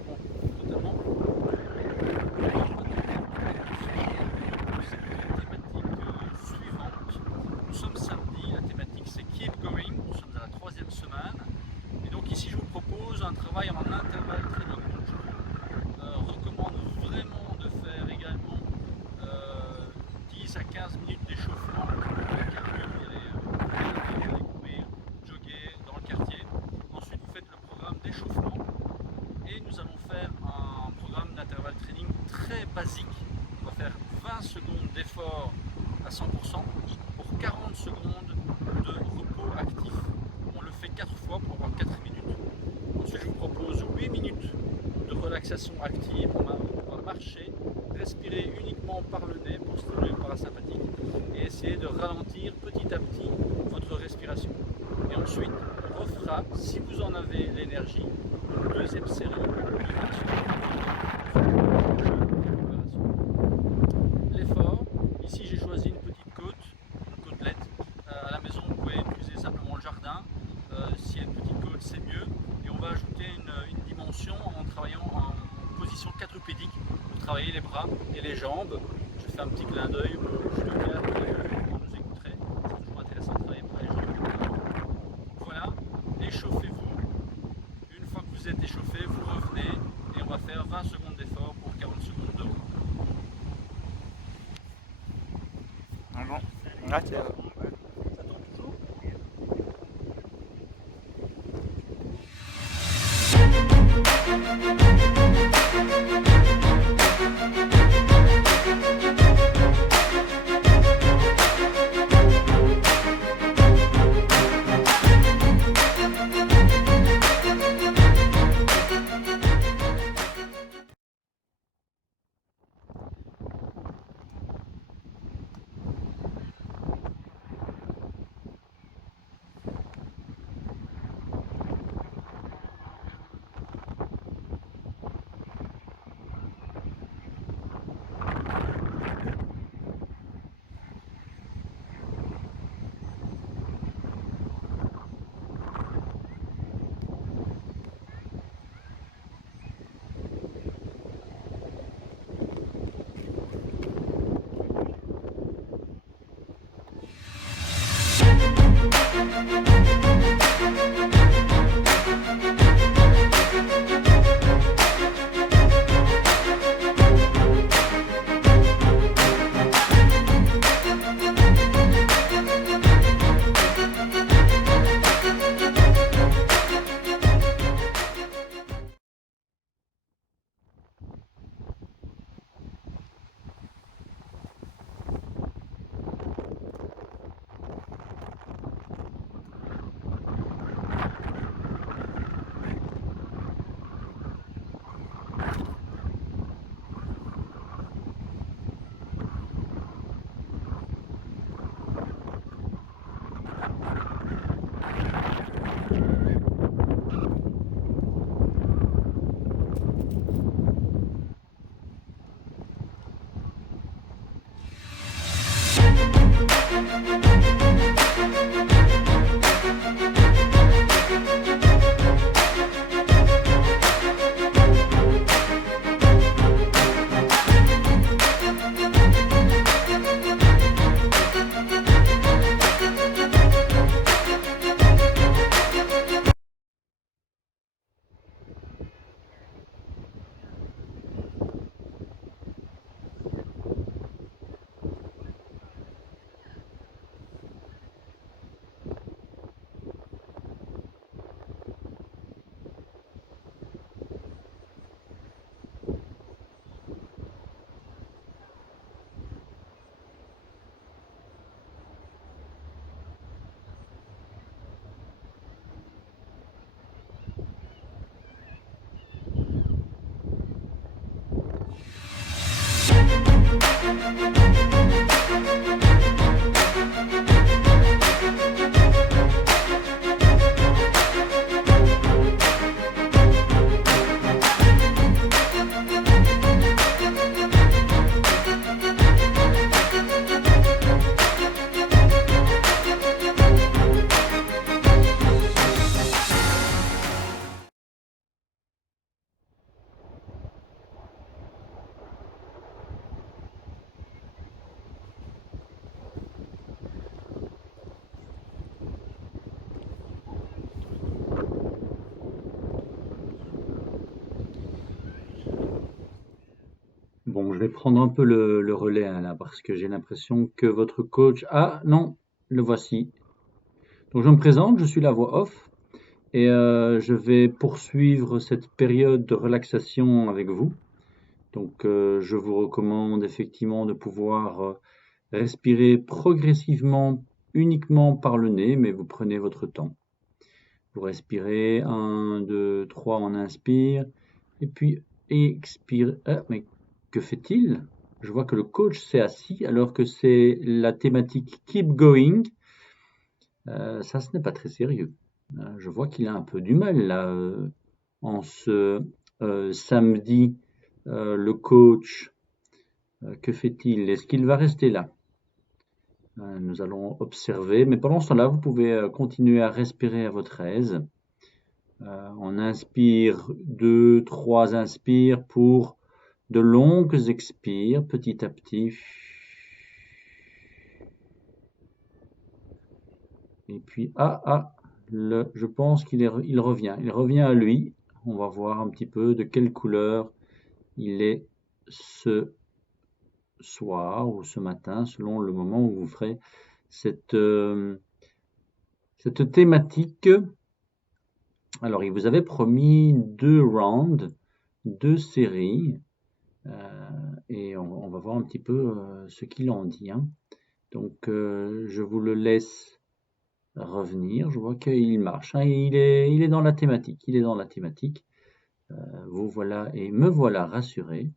raconte notamment thématique suivante. Nous sommes samedi, la thématique c'est Keep Going, nous sommes à la 3e semaine. Et donc ici je vous propose un travail en intervalle training. Je vous recommande vraiment de faire également 10 à 15 minutes d'échauffement cardio, aller courir, jogger dans le quartier. Ensuite vous faites le programme d'échauffement et nous allons faire un programme d'intervalle training très basique. On va faire 20 secondes d'effort à 100% pour 40 secondes de repos actif. On le fait 4 fois pour avoir 4 minutes. Ensuite je vous propose 8 minutes de relaxation active. On va marcher, respirer uniquement par le nez pour stimuler le parasympathique et essayer de ralentir petit à petit votre respiration. Et ensuite on refera, si vous en avez l'énergie, une deuxième série de 20 secondes. L'effort, ici j'ai choisi une petite côtelette. À la maison vous pouvez utiliser simplement le jardin. S'il y a une petite côte c'est mieux. Et on va ajouter une dimension en travaillant en position quadrupédique pour travailler les bras et les jambes. Je fais un petit clin d'œil au judoka quand nous écouterez. C'est toujours intéressant de travailler pour les jambes. Voilà, échauffez-vous. Une fois que vous êtes échauffé, vous revenez et on va faire 20 secondes d'effort pour 40 secondes de repos. Ah bon. Ah, tiens. Ça tombe toujours? Bon, je vais prendre un peu le relais hein, là, parce que j'ai l'impression que votre coach... Ah non, le voici. Donc je me présente, je suis la voix off et je vais poursuivre cette période de relaxation avec vous. Donc je vous recommande effectivement de pouvoir respirer progressivement uniquement par le nez, mais vous prenez votre temps. Vous respirez 1, 2, 3, on inspire et puis expire. Ah, mais que fait-il? Je vois que le coach s'est assis alors que c'est la thématique Keep Going. Ça, ce n'est pas très sérieux. Je vois qu'il a un peu du mal là en ce samedi. Le coach, que fait-il? Est-ce qu'il va rester là? Nous allons observer, mais pendant ce temps-là, vous pouvez continuer à respirer à votre aise. On inspire 2, 3 inspires pour de longues expires petit à petit. Et puis, je pense qu'il revient. Il revient à lui. On va voir un petit peu de quelle couleur il est ce soir ou ce matin, selon le moment où vous ferez cette thématique. Alors, il vous avait promis 2 rounds, 2 séries, et on va voir un petit peu ce qu'il en dit. Hein. Donc, je vous le laisse revenir. Je vois qu'il marche. Hein. Il est dans la thématique. Il est dans la thématique. Vous voilà et me voilà rassuré.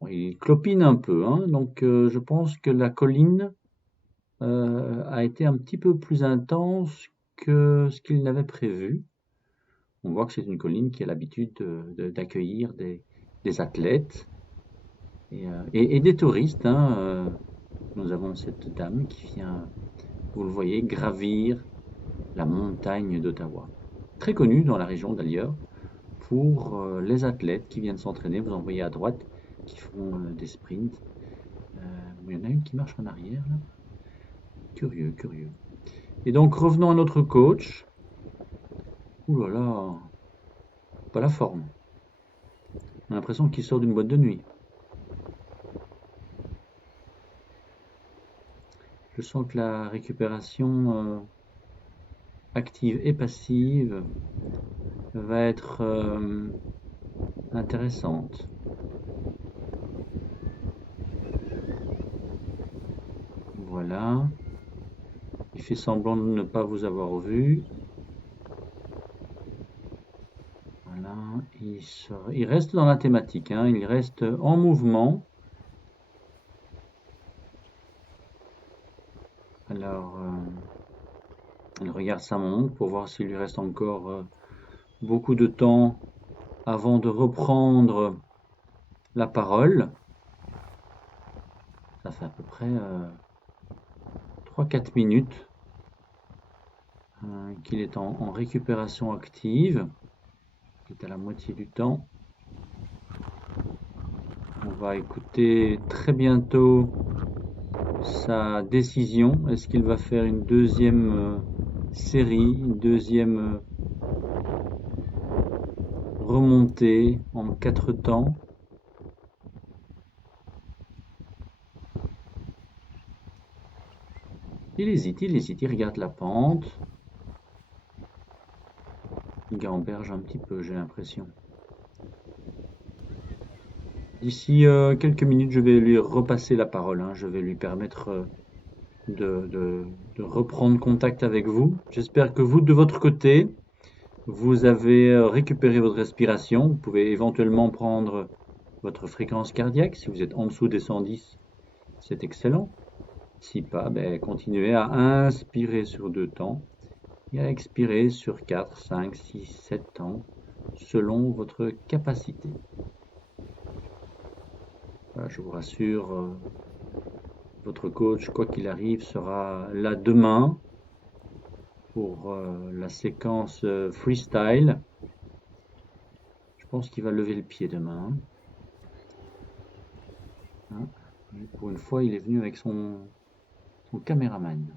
Bon, il clopine un peu, hein, donc je pense que la colline a été un petit peu plus intense que ce qu'il n'avait prévu. On voit que c'est une colline qui a l'habitude d'accueillir des athlètes et des touristes. Hein. Nous avons cette dame qui vient, vous le voyez, gravir la montagne d'Ottawa. Très connue dans la région d'ailleurs pour les athlètes qui viennent s'entraîner. Vous en voyez à droite qui font des sprints. Il y en a une qui marche en arrière là. Curieux, curieux. Et donc revenons à notre coach. Ouh là là, pas la forme. On a l'impression qu'il sort d'une boîte de nuit. Je sens que la récupération active et passive va être intéressante. Voilà. Il fait semblant de ne pas vous avoir vu. Voilà. Il reste dans la thématique, hein. Il reste en mouvement. Alors, il regarde sa montre pour voir s'il lui reste encore beaucoup de temps avant de reprendre la parole. Ça fait à peu près 3-4 minutes qu'il est en récupération active. Il est à la moitié du temps. On va écouter très bientôt sa décision. Est-ce qu'il va faire une deuxième série, une deuxième remontée en 4 temps? Il hésite, il regarde la pente. Il gamberge un petit peu, j'ai l'impression. D'ici quelques minutes, je vais lui repasser la parole. Hein. Je vais lui permettre de reprendre contact avec vous. J'espère que vous, de votre côté, vous avez récupéré votre respiration. Vous pouvez éventuellement prendre votre fréquence cardiaque. Si vous êtes en dessous des 110, c'est excellent. Si pas, ben, continuez à inspirer sur 2 temps et à expirer sur 4, 5, 6, 7 temps selon votre capacité. Voilà, je vous rassure, votre coach, quoi qu'il arrive, sera là demain pour la séquence freestyle. Je pense qu'il va lever le pied demain. Hein. Pour une fois, il est venu avec son caméraman.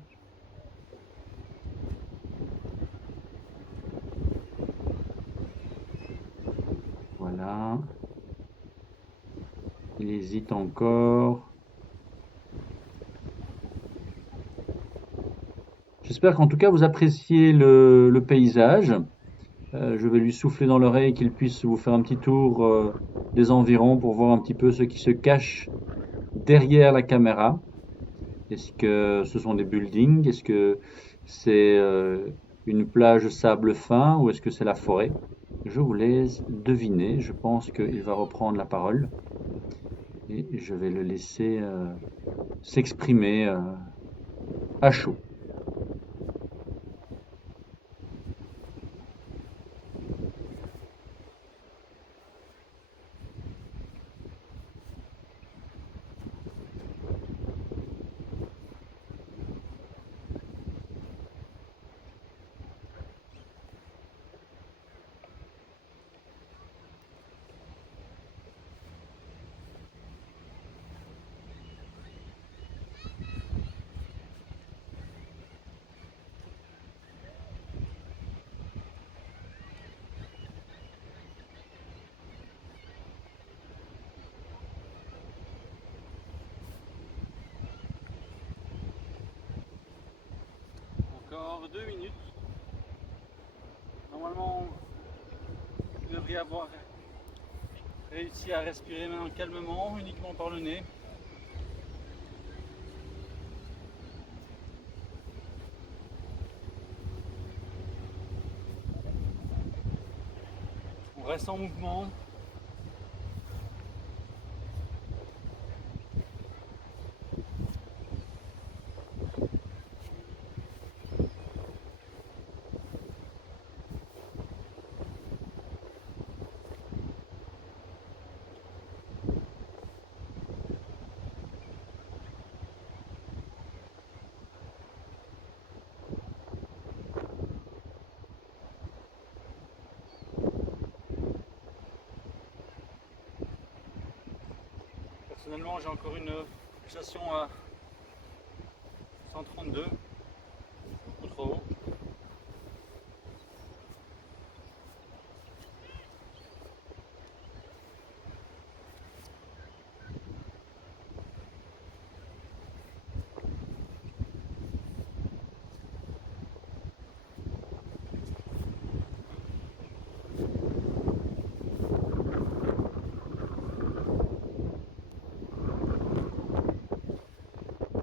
Voilà. J'hésite encore. J'espère qu'en tout cas vous appréciez le paysage. Je vais lui souffler dans l'oreille qu'il puisse vous faire un petit tour des environs pour voir un petit peu ce qui se cache derrière la caméra. Est-ce que ce sont des buildings? Est-ce que c'est une plage sable fin ou est-ce que c'est la forêt? Je vous laisse deviner. Je pense qu'il va reprendre la parole et je vais le laisser s'exprimer à chaud. Encore 2 minutes. Normalement, vous devriez avoir réussi à respirer maintenant calmement, uniquement par le nez. On reste en mouvement. Personnellement, j'ai encore une pulsation à 132, beaucoup trop haut.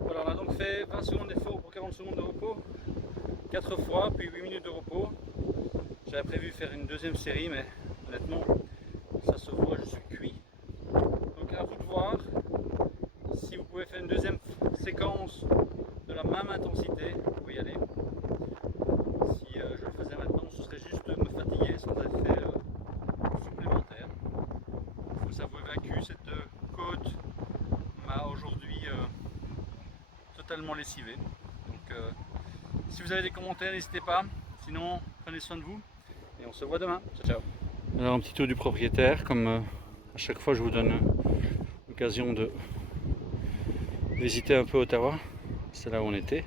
Voilà, on a donc fait 20 secondes d'effort pour 40 secondes de repos, 4 fois, puis 8 minutes de repos. J'avais prévu faire une deuxième série, mais honnêtement, ça se voit, je suis cuit. Donc à vous de voir si vous pouvez faire une deuxième séquence de la même intensité, vous pouvez y aller. Si je le faisais maintenant, ce serait juste me fatiguer sans effet supplémentaire. Il faut s'avouer vaincu, cette côte m'a aujourd'hui totalement lessivé. Donc si vous avez des commentaires, n'hésitez pas. Sinon, prenez soin de vous et on se voit demain. Ciao, ciao. Alors un petit tour du propriétaire, comme à chaque fois je vous donne l'occasion de visiter un peu Ottawa. C'est là où on était.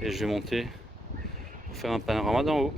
Et je vais monter pour faire un panorama d'en haut.